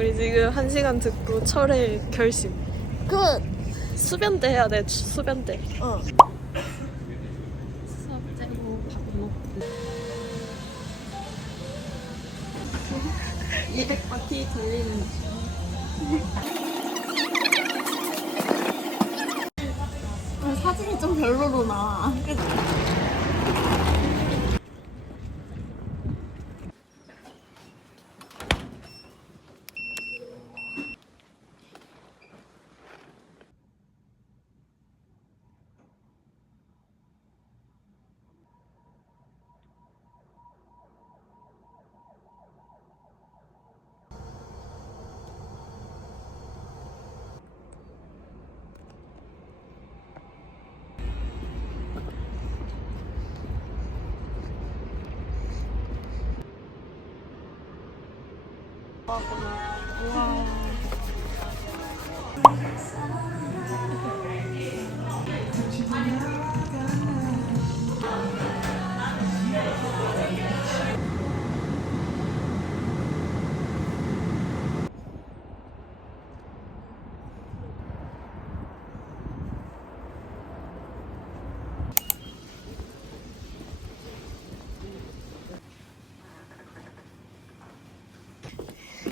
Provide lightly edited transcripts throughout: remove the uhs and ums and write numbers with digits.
우리 지금 1시간 듣고 철회 결심. 끝! 수변대 해야 돼, 수변대. 어. 수업 째고 밥 먹고. 200바퀴 돌리는 사진이 좀 별로로 나와.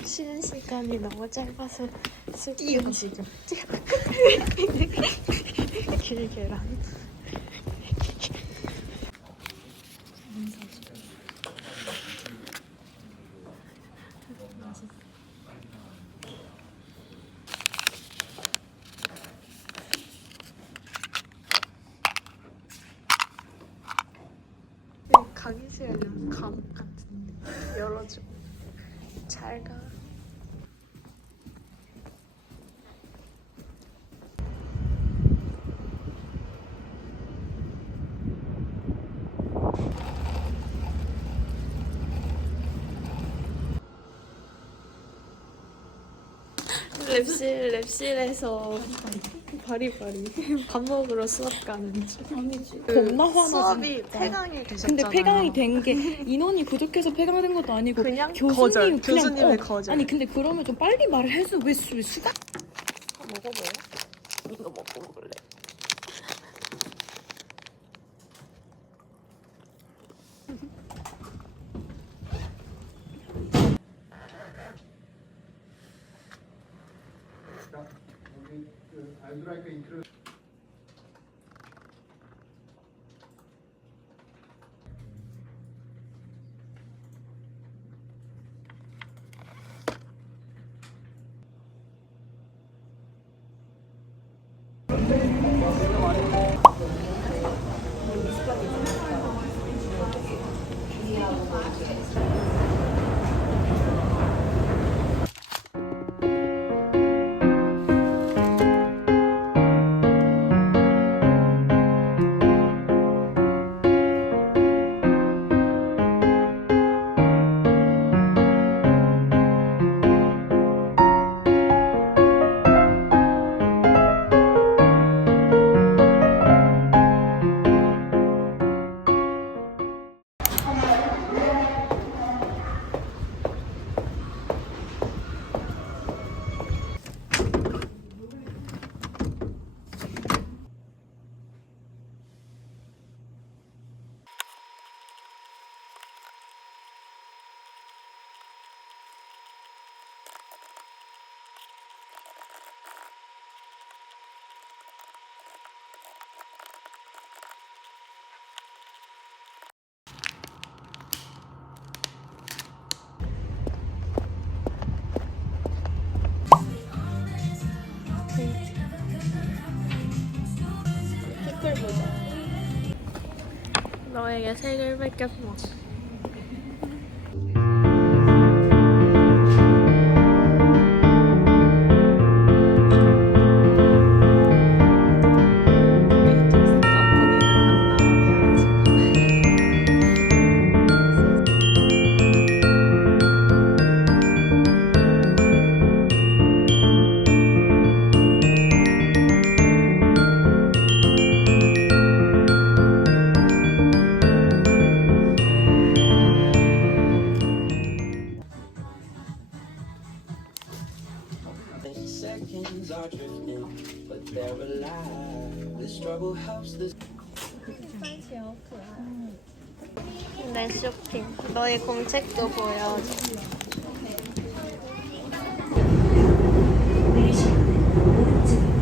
쉬는 시간이 너무 짧아서 뛰어 지금. 길게랑. 강의실은 감옥 같은데 열어주고 잘 가. 랩실에서 바리바리 밥 먹으러 수업 가는 중. 아니지. 겁나 화나지. 수업이 폐강이 되셨잖아요. 근데 폐강이 된 게 인원이 부족해서 폐강된 것도 아니고 그냥 교수님 거절. 그냥 교수님의 거절. 아니 근데 그러면 좀 빨리 말을 해서 왜 수가? 먹어봐요. 이거 먹고 먹을래. 여기 알드라이크 잉크를 너에게 색을 뺏겼어. 내 쇼핑. 너의 공책도 보여줘. 내리실 오른쪽